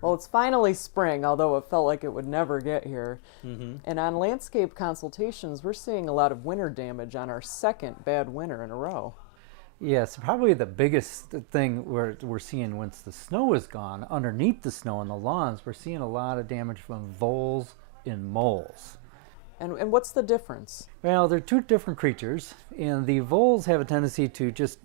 Well, it's finally spring, although it felt like it would never get here. Hmm. And on landscape consultations, we're seeing a lot of winter damage on our second bad winter in a row. Yes, probably the biggest thing we're seeing once the snow is gone, underneath the snow on the lawns, we're seeing a lot of damage from voles and moles. And what's the difference? Well, they're two different creatures, and the voles have a tendency to just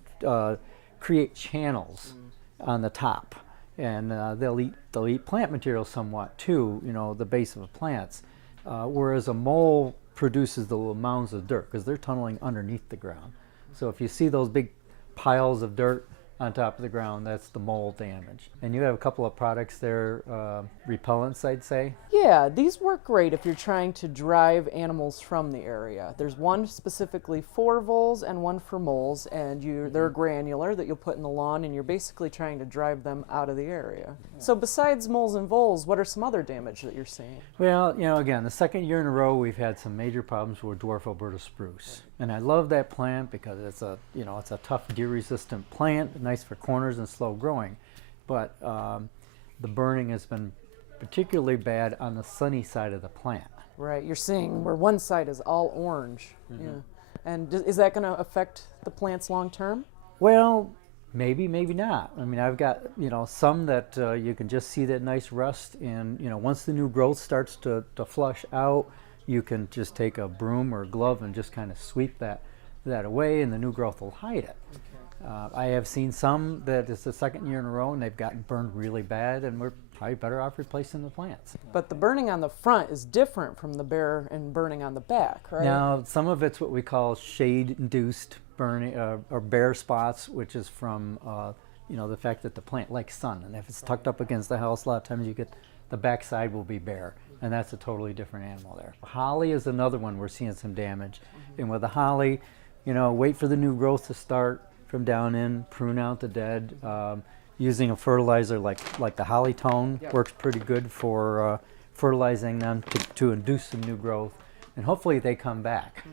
create channels on the top, and they'll eat plant material somewhat too. The base of the plants, whereas a mole produces the little mounds of dirt because they're tunneling underneath the ground. So if you see those big piles of dirt on top of the ground, that's the mole damage. And you have a couple of products there, repellents, I'd say. Yeah, these work great if you're trying to drive animals from the area. There's one specifically for voles and one for moles, and they're granular that you'll put in the lawn, and you're basically trying to drive them out of the area. So besides moles and voles, what are some other damage that you're seeing? Well, again, the second year in a row we've had some major problems with dwarf Alberta spruce. And I love that plant because it's a tough deer-resistant plant, nice for corners and slow growing. But the burning has been particularly bad on the sunny side of the plant. Right, you're seeing where one side is all orange. Yeah. And is that going to affect the plants long term? Well, maybe, maybe not. I mean, I've got, some that you can just see that nice rust, and, once the new growth starts to flush out, you can just take a broom or a glove and just kind of sweep that away, and the new growth will hide it. I have seen some that it's the second year in a row and they've gotten burned really bad, and we're probably better off replacing the plants. But the burning on the front is different from the bare and burning on the back, right? Now, some of it's what we call shade-induced burning or bare spots, which is from the fact that the plant likes sun, and if it's tucked up against the house, a lot of times you get the backside will be bare, and that's a totally different animal there. Holly is another one we're seeing some damage, and with the holly, wait for the new growth to start from down in, prune out the dead. Using a fertilizer like the holly tone works pretty good for fertilizing them to induce some new growth, and hopefully they come back.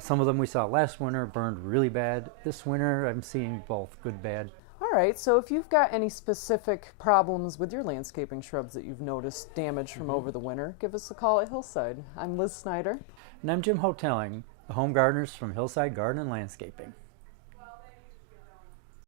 Some of them we saw last winter burned really bad. This winter I'm seeing both good, bad. All right, so if you've got any specific problems with your landscaping shrubs that you've noticed damage from over the winter, give us a call at Hillside. I'm Liz Snyder. And I'm Jim Hotelling, the home gardeners from Hillside Garden and Landscaping.